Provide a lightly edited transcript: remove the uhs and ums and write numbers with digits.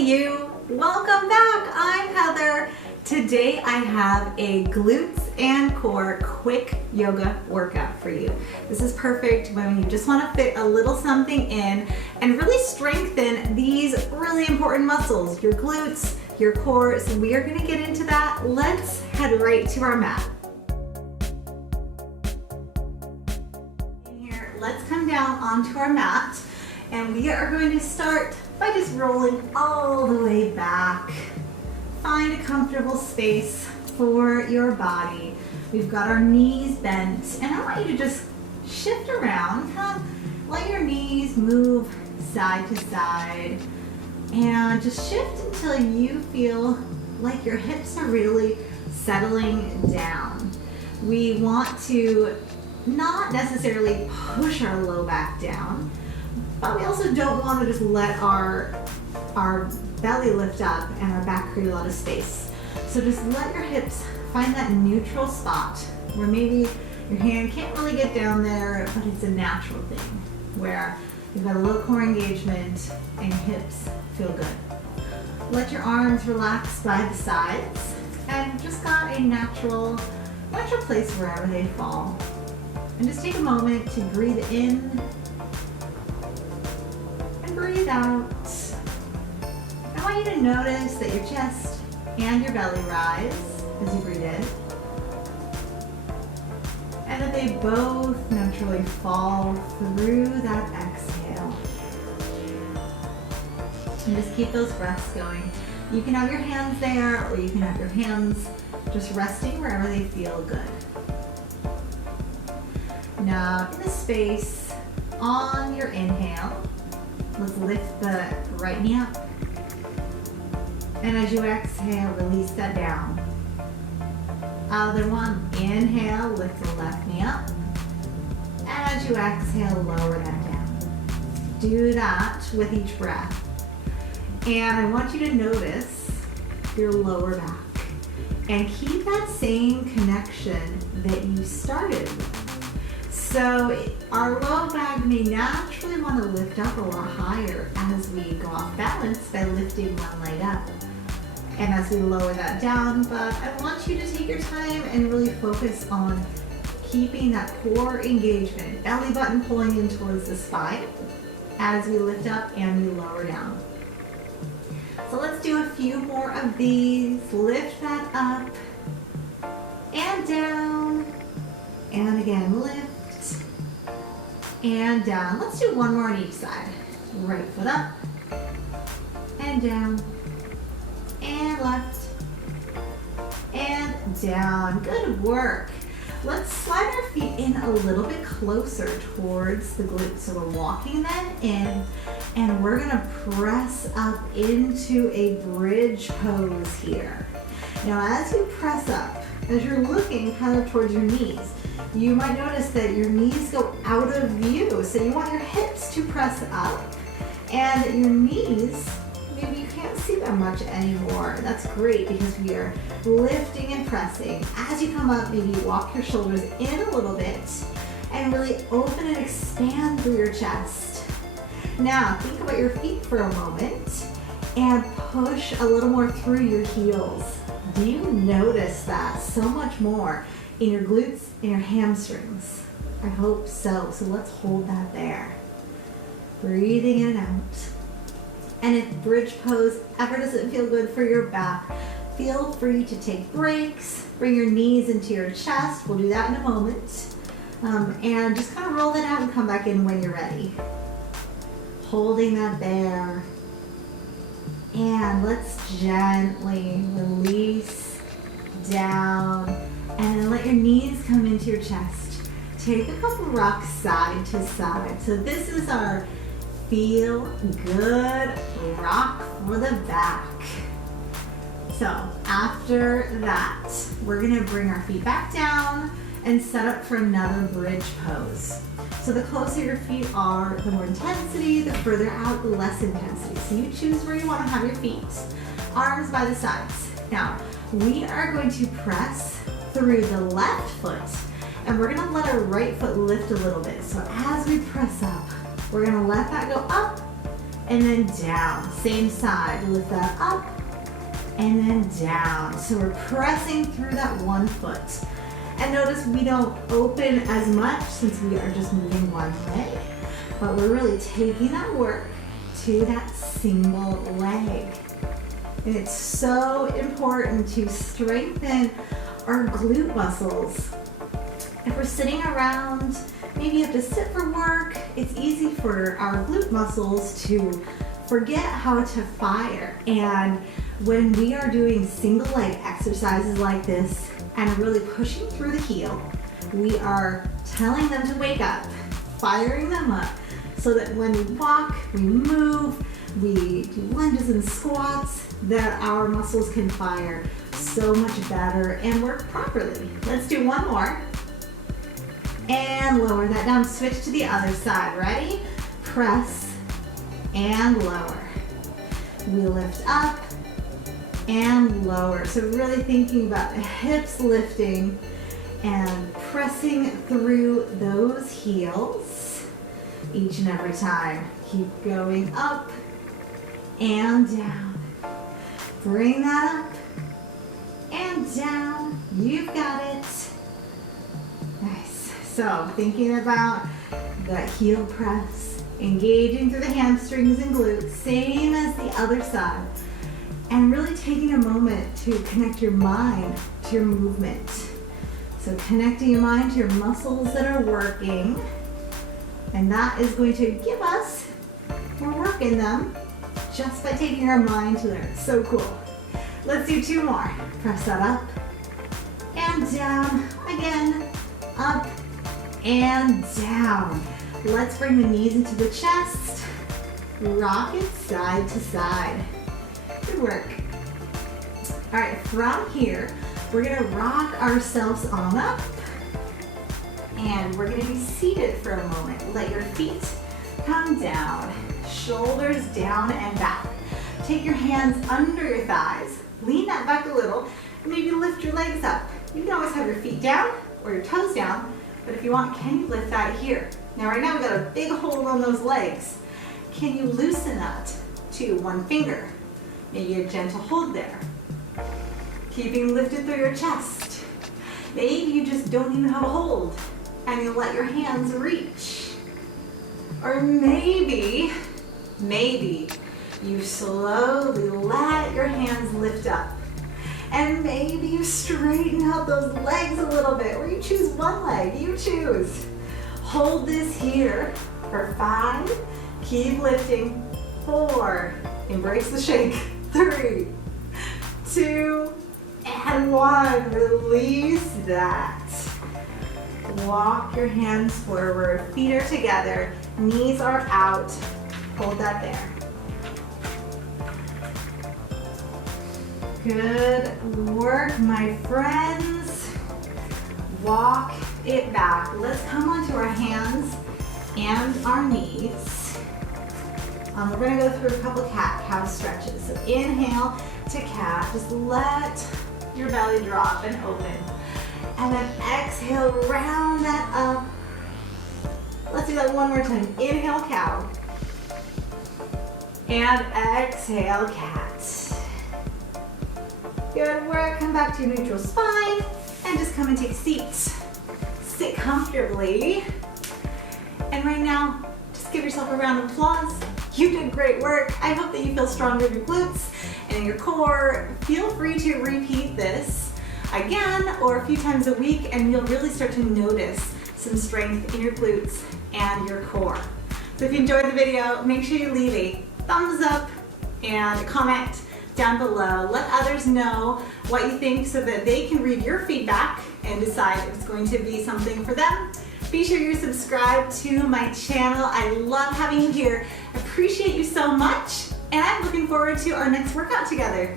you, welcome back. I'm Heather. Today I have a glutes and core quick yoga workout for you. This is perfect when you just want to fit a little something in and really strengthen these really important muscles, your glutes, your core. So we are going to get into that. Let's head right to our mat. Here, let's come down onto our mat and we are going to start by just rolling all the way back. Find a comfortable space for your body. We've got our knees bent, and I want you to just shift around, kind of let your knees move side to side, and just shift until you feel like your hips are really settling down. We want to not necessarily push our low back down, but we also don't want to just let our belly lift up and our back create a lot of space. So just let your hips find that neutral spot where maybe your hand can't really get down there, but it's a natural thing where you've got a low core engagement and your hips feel good. Let your arms relax by the sides and you've just got a natural place wherever they fall. And just take a moment to breathe in and breathe out. I want you to notice that your chest and your belly rise as you breathe in, and that they both naturally fall through that exhale. And just keep those breaths going. You can have your hands there, or you can have your hands just resting wherever they feel good. Now, in the space, on your inhale, let's lift the right knee up. And as you exhale, release that down. Other one, inhale, lift the left knee up. And as you exhale, lower that down. Do that with each breath. And I want you to notice your lower back. And keep that same connection that you started with. So our low back may naturally want to lift up a lot higher as we go off balance by lifting one leg up. And as we lower that down, but I want you to take your time and really focus on keeping that core engagement, belly button pulling in towards the spine as we lift up and we lower down. So let's do a few more of these. Lift that up and down, and again, lift and down. Let's do one more on each side. Right foot up and down. And left and down. Good work. Let's slide our feet in a little bit closer towards the glutes. So we're walking them in and we're gonna press up into a bridge pose here. Now as you press up, as you're looking kind of towards your knees, you might notice that your knees go out of view. So you want your hips to press up and your knees, maybe you can't see them much anymore. That's great because we are lifting and pressing. As you come up, maybe walk your shoulders in a little bit and really open and expand through your chest. Now, think about your feet for a moment and push a little more through your heels. Do you notice that so much more in your glutes and your hamstrings? I hope so. So let's hold that there. Breathing in and out. And if bridge pose ever doesn't feel good for your back, feel free to take breaks, bring your knees into your chest. We'll do that in a moment. And just kind of roll that out and come back in when you're ready. Holding that there. And let's gently release down and let your knees come into your chest. Take a couple rocks side to side. So this is our feel good rock for the back. So after that, we're gonna bring our feet back down and set up for another bridge pose. So the closer your feet are, the more intensity, the further out, the less intensity. So you choose where you wanna have your feet. Arms by the sides. Now, we are going to press through the left foot and we're gonna let our right foot lift a little bit. So as we press up, we're gonna let that go up and then down. Same side, lift that up and then down. So we're pressing through that one foot. And notice we don't open as much since we are just moving one leg, but we're really taking that work to that single leg. And it's so important to strengthen our glute muscles. If we're sitting around, maybe you have to sit for work, it's easy for our glute muscles to forget how to fire. And when we are doing single leg exercises like this and really pushing through the heel, we are telling them to wake up, firing them up, so that when we walk, we move, we do lunges and squats, that our muscles can fire so much better and work properly. Let's do one more. And lower that down. Switch to the other side. Ready? Press and lower. We lift up and lower. So really thinking about the hips lifting and pressing through those heels each and every time. Keep going up and down. Bring that up and down. You've got it. Nice. So thinking about the heel press, engaging through the hamstrings and glutes, same as the other side. And really taking a moment to connect your mind to your movement. So connecting your mind to your muscles that are working. And that is going to give us more work in them just by taking our mind to there. It's so cool. Let's do two more. Press that up and down. Again, up and down. Let's bring the knees into the chest. Rock it side to side. Good work. All right, from here, we're gonna rock ourselves on up and we're gonna be seated for a moment. Let your feet come down, shoulders down and back. Take your hands under your thighs, lean that back a little, and maybe lift your legs up. You can always have your feet down or your toes down, but if you want, can you lift that here? Now right now we've got a big hold on those legs. Can you loosen that to one finger? Maybe a gentle hold there. Keeping lifted through your chest. Maybe you just don't even have a hold and you let your hands reach. Or maybe you slowly let your hands lift up. And maybe you straighten out those legs a little bit, or you choose one leg, you choose. Hold this here for 5, keep lifting, 4, embrace the shake, 3, 2, and 1, release that. Walk your hands forward, feet are together, knees are out, hold that there. Good work, my friends. Walk it back. Let's come onto our hands and our knees. We're going to go through a couple cat-cow stretches. So inhale to cat. Just let your belly drop and open. And then exhale, round that up. Let's do that one more time. Inhale, cow. And exhale, cat. Good work. Come back to your neutral spine and just come and take a seat. Sit comfortably. And right now, just give yourself a round of applause. You did great work. I hope that you feel stronger in your glutes and in your core. Feel free to repeat this again or a few times a week and you'll really start to notice some strength in your glutes and your core. So if you enjoyed the video, make sure you leave a thumbs up and a comment down below. Let others know what you think so that they can read your feedback and decide if it's going to be something for them. Be sure you're subscribed to my channel. I love having you here. Appreciate you so much, and I'm looking forward to our next workout together.